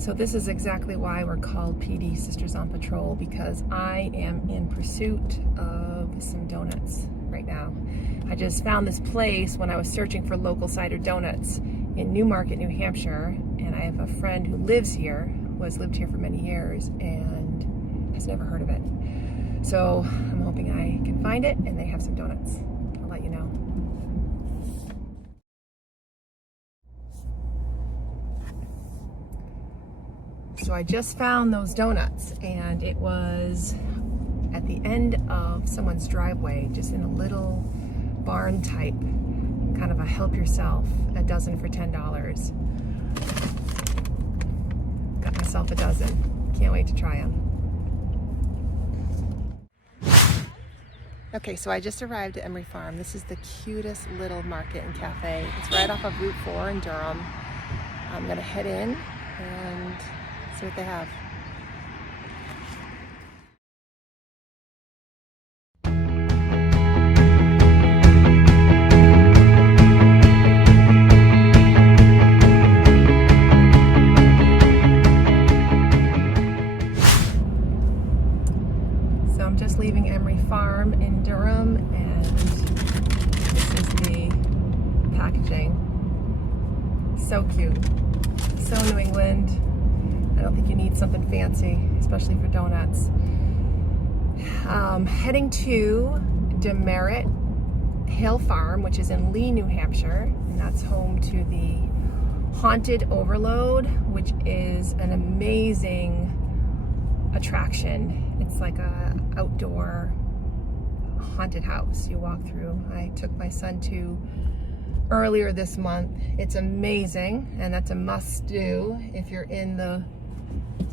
So this is exactly why we're called PD Sisters on Patrol, because I am in pursuit of some donuts right now. I just found this place when I was searching for local cider donuts in Newmarket, New Hampshire, and I have a friend who lives here, who has lived here for many years and has never heard of it. So I'm hoping I can find it and they have some donuts. I'll let you know. So I just found those donuts, and it was at the end of someone's driveway, just in a little barn type, kind of a help yourself, a dozen for $10. Got myself a dozen. Can't wait to try them. Okay, so I just arrived at Emery Farm. This is the cutest little market and cafe. It's right off of Route 4 in Durham. I'm gonna head in and see what they have. So I'm just leaving Emery Farm in Durham, and this is the packaging. So cute. So New England. I don't think you need something fancy, especially for donuts. Heading to Demerit Hill Farm, which is in Lee, New Hampshire, and that's home to the Haunted Overload, which is an amazing attraction. It's like a outdoor haunted house you walk through. I took my son to earlier this month. It's amazing, and that's a must do if you're in the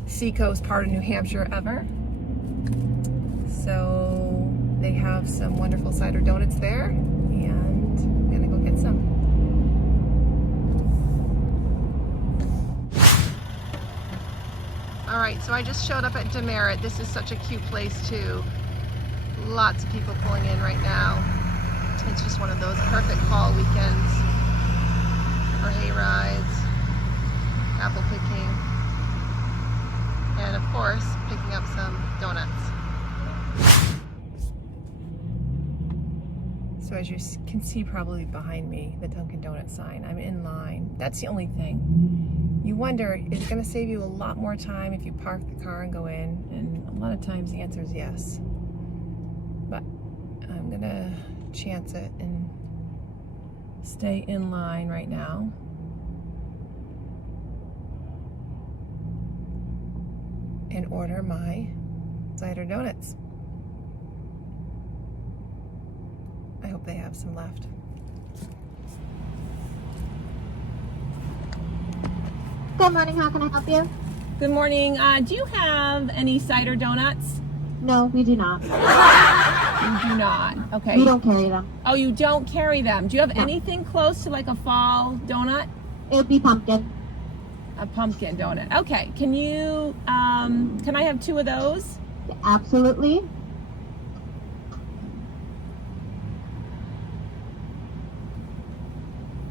seacoast part of New Hampshire ever. So they have some wonderful cider donuts there, and I'm gonna go get some. All right, so I just showed up at Demerit. This is such a cute place too. Lots of people pulling in right now. It's just one of those perfect fall weekends for hay rides, apple picking, and of course, picking up some donuts. So as you can see probably behind me, the Dunkin' Donut sign, I'm in line. That's the only thing. You wonder, is it gonna save you a lot more time if you park the car and go in? And a lot of times the answer is yes. But I'm gonna chance it and stay in line right now. And order my cider donuts. I hope they have some left. Good morning, how can I help you? Good morning. Do you have any cider donuts? No, we do not. You do not. Okay. We don't carry them. Oh, you don't carry them. Do you have No. anything close to like a fall donut? It would be pumpkin. A pumpkin donut. Okay. Can you, can I have 2 of those? Absolutely.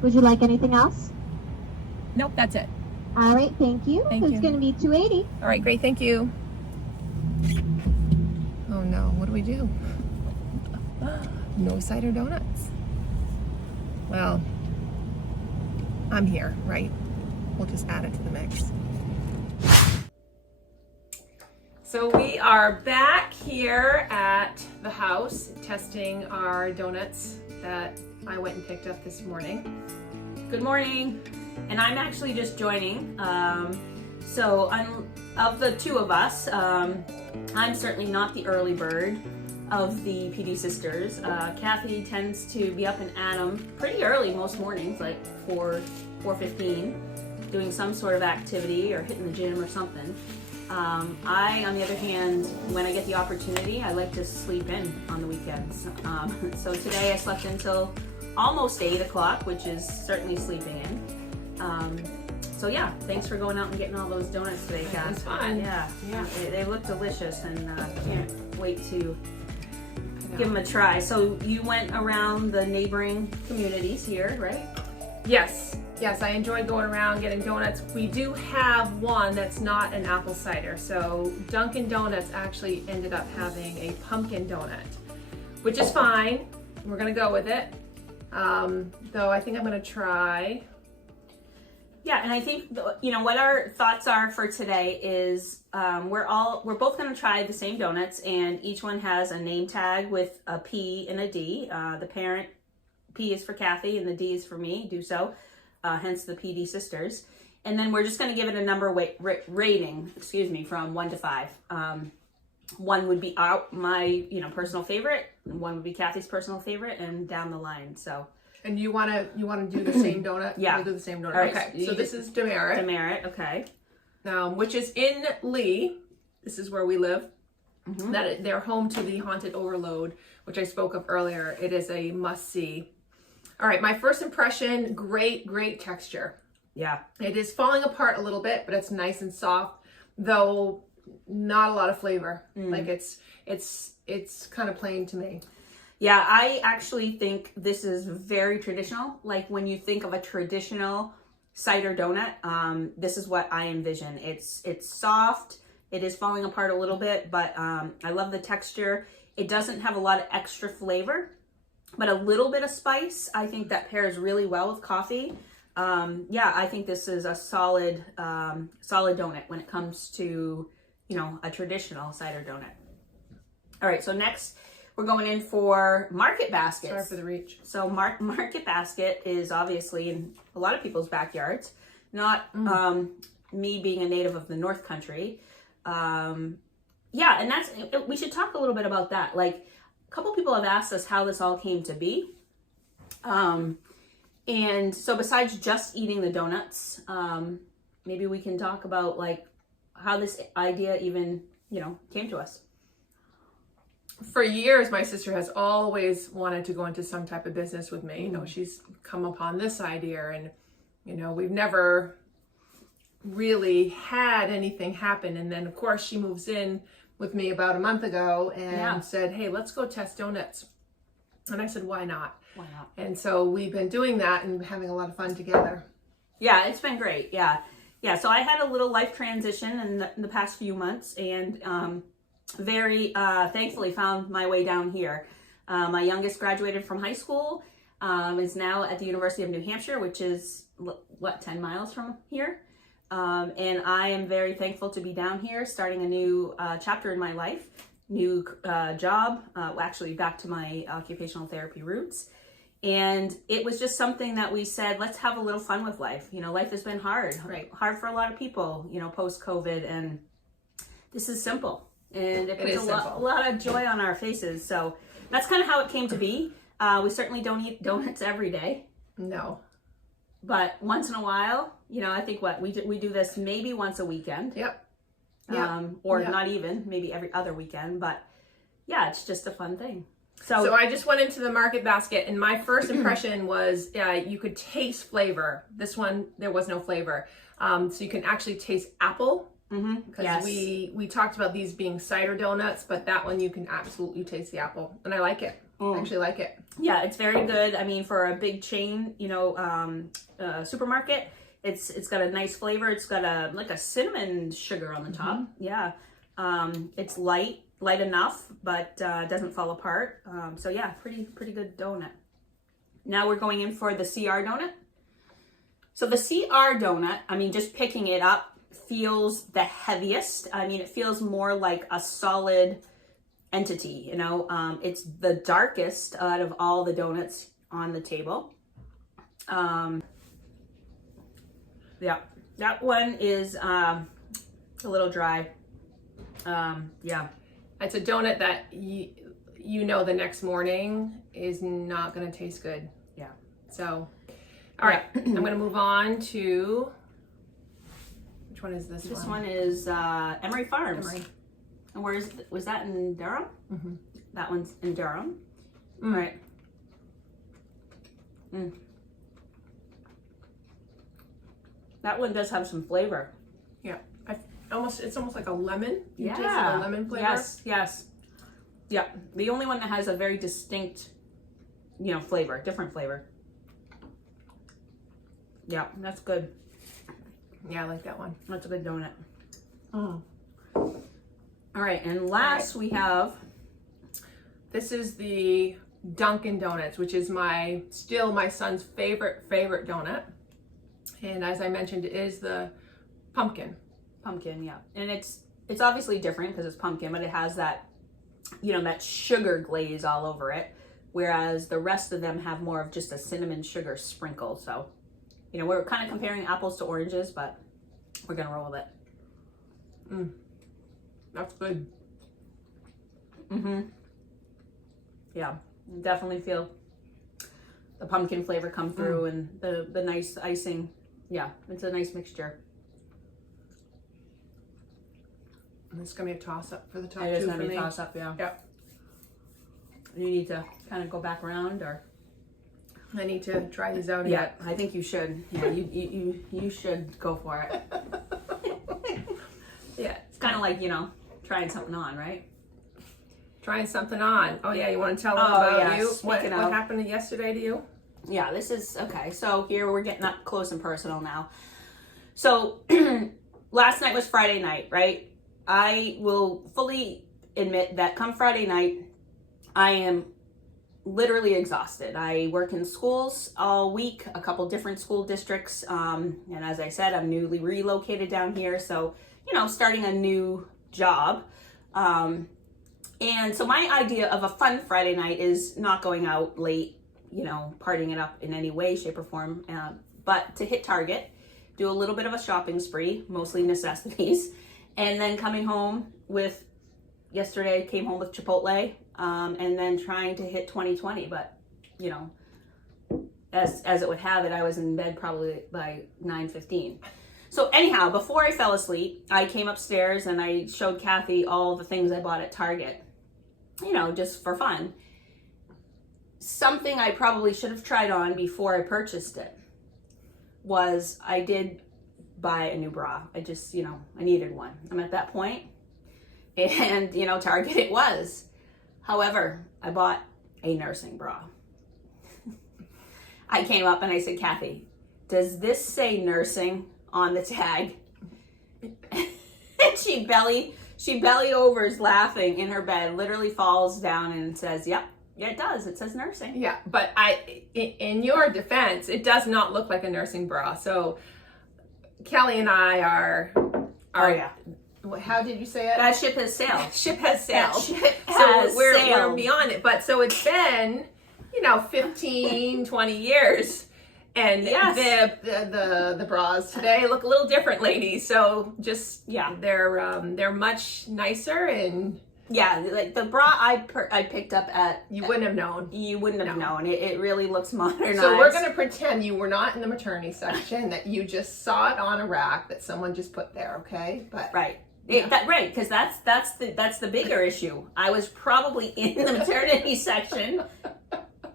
Would you like anything else? Nope, that's it. All right, thank you. Thank It's you. going to be $2.80. All right, great. Thank you. Oh no, what do we do? No cider donuts. Well, I'm here, right? We'll just add it to the mix. So we are back here at the house testing our donuts that I went and picked up this morning. Good morning, and I'm actually just joining. So of the 2 of us, I'm certainly not the early bird of the PD sisters. Kathy tends to be up and at 'em pretty early most mornings, like 4:15, doing some sort of activity or hitting the gym or something. I, on the other hand, when I get the opportunity, I like to sleep in on the weekends. So today I slept until almost 8 o'clock, which is certainly sleeping in. So yeah, thanks for going out and getting all those donuts today, Kath. It was fun. Yeah. They look delicious, and can't wait to give them a try. So you went around the neighboring communities here, right? Yes, I enjoy going around getting donuts. We do have one that's not an apple cider. So Dunkin' Donuts actually ended up having a pumpkin donut, which is fine. We're gonna go with it. Though I think I'm gonna try. Yeah, and I think what our thoughts are for today is we're both going to try the same donuts, and each one has a name tag with a P and a D. The parent P is for Kathy, and the D is for me. Do so, hence the PD sisters. And then we're just going to give it a number rating. From 1 to 5. 1 would be my personal favorite, and 1 would be Kathy's personal favorite, and down the line. So. And you wanna do the same donut? Yeah. We'll do the same donut. All right. Okay. So this is Demerit. Demerit, okay. Which is in Lee. This is where we live. Mm-hmm. They're home to the Haunted Overload, which I spoke of earlier. It is a must-see. All right, my first impression, great texture. Yeah. It is falling apart a little bit, but it's nice and soft, though not a lot of flavor. Like it's kind of plain to me. Yeah, I actually think this is very traditional. Like when you think of a traditional cider donut, this is what I envision. It's soft. It is falling apart a little bit, but I love the texture. It doesn't have a lot of extra flavor, but a little bit of spice. I think that pairs really well with coffee. Yeah, I think this is a solid donut when it comes to, a traditional cider donut. All right, so next we're going in for market baskets. Sorry for the reach. So market basket is obviously in a lot of people's backyards. Not me being a native of the North Country. Yeah, and we should talk a little bit about that. Like a couple people have asked us how this all came to be. And so besides just eating the donuts, maybe we can talk about like how this idea even, came to us. For years, my sister has always wanted to go into some type of business with me. She's come upon this idea, and we've never really had anything happen. And then of course she moves in with me about a month ago and said, hey, let's go test donuts. And I said, why not? And so we've been doing that and having a lot of fun together. Yeah, it's been great. Yeah. So I had a little life transition in the past few months, and very thankfully found my way down here. My youngest graduated from high school, is now at the University of New Hampshire, which is 10 miles from here. And I am very thankful to be down here, starting a new chapter in my life, new job, actually back to my occupational therapy roots. And it was just something that we said, let's have a little fun with life. Life has been hard, right? Hard for a lot of people, post-COVID, and this is simple. And it puts a lot of joy on our faces. So that's kind of how it came to be. We certainly don't eat donuts every day. No. But once in a while, I think we do this maybe once a weekend. Yep. Or not even, maybe every other weekend. But yeah, it's just a fun thing. So I just went into the market basket, and my first impression was you could taste flavor. This one, there was no flavor. So you can actually taste apple. Because we talked about these being cider donuts, but that one you can absolutely taste the apple, and I like it. I actually like it. Yeah, it's very good. I mean, for a big chain, supermarket, it's got a nice flavor. It's got a cinnamon sugar on the top. Yeah, it's light enough, but doesn't fall apart. So yeah, pretty good donut. Now we're going in for the CR donut. So the CR donut, I mean, just picking it up, feels the heaviest. I mean, it feels more like a solid entity, it's the darkest out of all the donuts on the table. Yeah, that one is a little dry. Yeah, it's a donut that the next morning is not going to taste good. Yeah. So, all right, I'm going to move on to, which one is this one? This one is Emery Farms. Emery. And was that in Durham? That one's in Durham. Mm. Right. That one does have some flavor. Yeah. It's almost like a lemon. You taste Yeah. like a lemon flavor. Yes. Yeah. The only one that has a very distinct, flavor, different flavor. Yeah, that's good. Yeah, I like that one. That's a good donut. Mm. All right, and last we have, This is the Dunkin' Donuts, which is still my son's favorite donut. And as I mentioned, it is the pumpkin. pumpkin, yeah. And it's obviously different because it's pumpkin, but it has that, you know, that sugar glaze all over it. Whereas the rest of them have more of just a cinnamon sugar sprinkle. So, you know, we're kind of comparing apples to oranges, but we're going to roll with it. That's good. Mm-hmm. Yeah, definitely feel the pumpkin flavor come through and the nice icing. Yeah, it's a nice mixture. And it's going to be a toss-up for the top It is two going for to be me. a toss-up, yeah. Yep. You need to kind of go back around, or? I need to try these out Yeah, yet. I think you should. Yeah, you should go for it. Yeah. It's kind of like, you know, trying something on, right? Trying something on. Oh yeah, you want to tell them Oh, about yeah. you? What Speaking of- happened yesterday to you? Yeah, this is, okay, so here we're getting up close and personal now. So, last night was Friday night, right? I will fully admit that come Friday night, I am literally exhausted. I work in schools all week, a couple different school districts, and as I said, I'm newly relocated down here, so, you know, starting a new job. And so my idea of a fun Friday night is not going out late, you know, partying it up in any way, shape, or form, but to hit Target, do a little bit of a shopping spree, mostly necessities, and then coming home with, yesterday I came home with Chipotle, and then trying to hit 2020, but, you know, as it would have it, I was in bed probably by 9:15. So anyhow, before I fell asleep, I came upstairs and I showed Kathy all the things I bought at Target, you know, just for fun. Something I probably should have tried on before I purchased it was I did buy a new bra. I just, you know, I needed one. I'm at that point, and, you know, Target it was. However, I bought a nursing bra. I came up and I said, Kathy, does this say nursing on the tag? And she belly overs laughing in her bed, literally falls down and says, yep, yeah, it does. It says nursing. Yeah, but in your defense, it does not look like a nursing bra. So Kelly and I are Oh, yeah. How did you say it? That ship has sailed. Ship has sailed. That ship So has we're sailed. beyond it. But so it's been, you know, 15, 20 years. And Yes. the bras today look a little different, ladies. So just, Yeah. they're much nicer, and Yeah, like the bra I picked up at, you wouldn't have known. you wouldn't have No. known. It really looks modernized. So we're gonna pretend you were not in the maternity section, that you just saw it on a rack that someone just put there, okay? But Right. Yeah. Right, because that's the bigger issue. I was probably in the maternity section,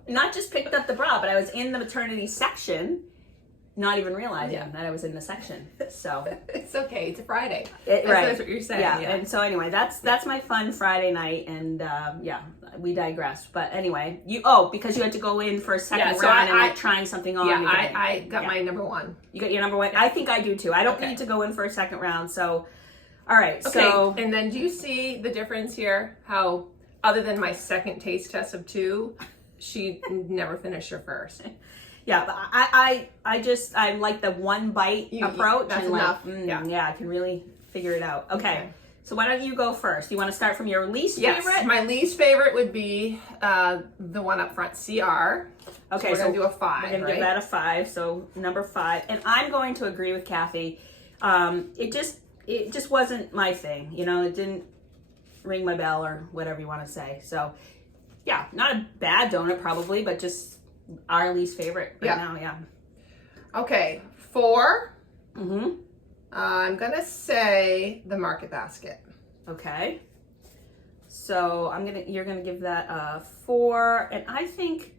not just picked up the bra, but I was in the maternity section, not even realizing that I was in the section. So it's okay. It's a Friday. right, That's what you're saying. yeah. Yeah. And so anyway, that's my fun Friday night, and yeah, we digressed. But anyway, because you had to go in for a second so round and I- like trying something on. Yeah, again. I got Yeah. my number one. You got your number one. I think I do too. I don't Okay. need to go in for a second round. So, all right. Okay, So and then do you see the difference here? How, other than my second taste test of 2, she never finished her first. yeah, but I like the one bite approach. that's and enough. Like, yeah, I can really figure it out. Okay. So why don't you go first? You want to start from your least Yes, favorite? my least favorite would be the one up front, CR. Okay, so we're gonna do a 5. We're gonna right? give that a 5. So number 5, and I'm going to agree with Kathy. It just wasn't my thing. You know, it didn't ring my bell or whatever you want to say. So yeah, not a bad donut probably, but just our least favorite right now. Yeah. Okay, 4. Mm-hmm. I'm gonna say the Market Basket. Okay. So you're gonna give that a 4, and I think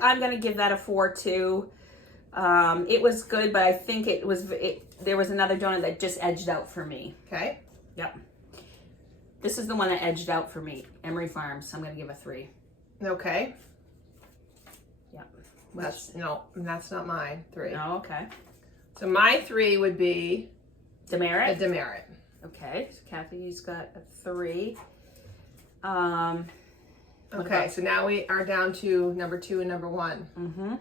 I'm gonna give that a 4 too. It was good, but I think there was another donut that just edged out for me. Okay. Yep. This is the one that edged out for me. Emery Farms. I'm gonna give a 3. Okay. Yep. That's not mine. 3. Oh, okay. So my 3 would be Demerit. a Demerit. Okay, so Kathy's got a 3. Okay, so now we are down to number 2 and number 1. Mm-hmm.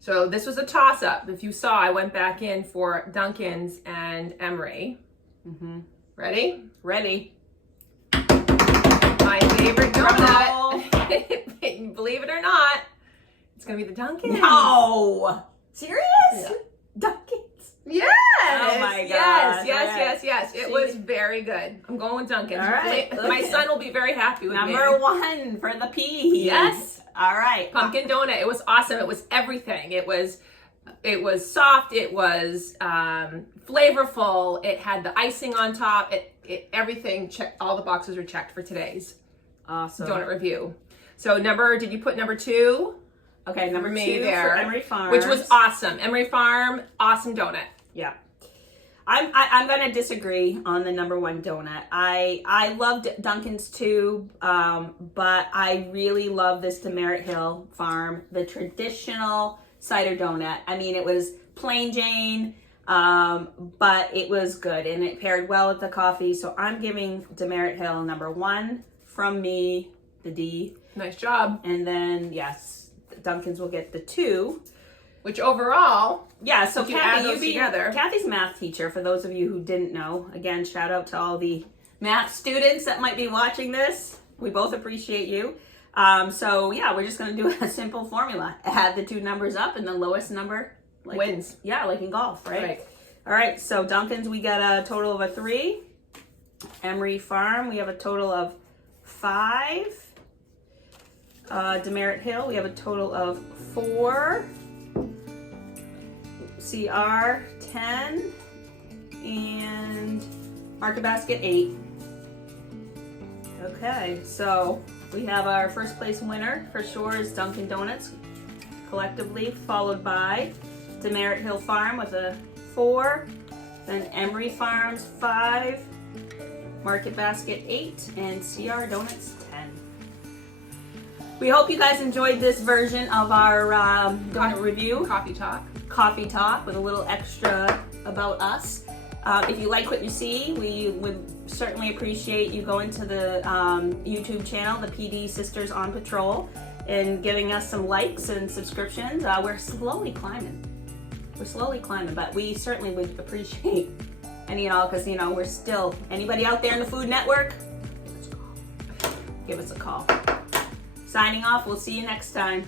So this was a toss-up. If you saw, I went back in for Duncan's and Emery. Mm-hmm. Ready? Ready. My favorite Drum donut. Believe it or not, it's gonna be the Duncan's. No! Serious? Yeah. Duncan's? Yes! Oh my Yes, gosh. yes. It was very good. I'm going with Duncan's. All right. My Okay. son will be very happy with me. Number 1 for the P. Yes. All right. Pumpkin donut. It was awesome. It was everything. It was soft. It was flavorful. It had the icing on top. Everything checked. All the boxes were checked for today's Awesome. donut review. So did you put number 2? Okay, number For me 2 there, for Emery Farms. which was awesome. Emery Farm, awesome donut. Yeah. I'm gonna disagree on the number 1 donut. I loved Duncan's too, but I really love this Demerit Hill Farm, the traditional cider donut. I mean, it was plain Jane, but it was good and it paired well with the coffee. So I'm giving Demerit Hill number 1 from me, the D. Nice job. And then yes, Duncan's will get the 2. Which overall, Yeah, so if you add Kathy, those together. Kathy's math teacher, for those of you who didn't know. Again, shout out to all the math students that might be watching this. We both appreciate you. So yeah, we're just gonna do a simple formula. Add the 2 numbers up and the lowest number wins. Yeah, like in golf, right? Right. All right, so Duncan's, we got a total of a 3. Emery Farm, we have a total of 5. Demerit Hill, we have a total of 4. CR 10 and Market Basket 8. Okay, so we have our first place winner for sure is Dunkin' Donuts collectively, followed by Demerit Hill Farm with a 4, then Emery Farms 5, Market Basket 8, and CR Donuts 10. We hope you guys enjoyed this version of our donut review. Coffee talk with a little extra about us. If you like what you see, we would certainly appreciate you going to the YouTube channel, the PD Sisters on Patrol, and giving us some likes and subscriptions. We're slowly climbing. But we certainly would appreciate any and all, because we're still, anybody out there in the Food Network, give us a call. Signing off, we'll see you next time.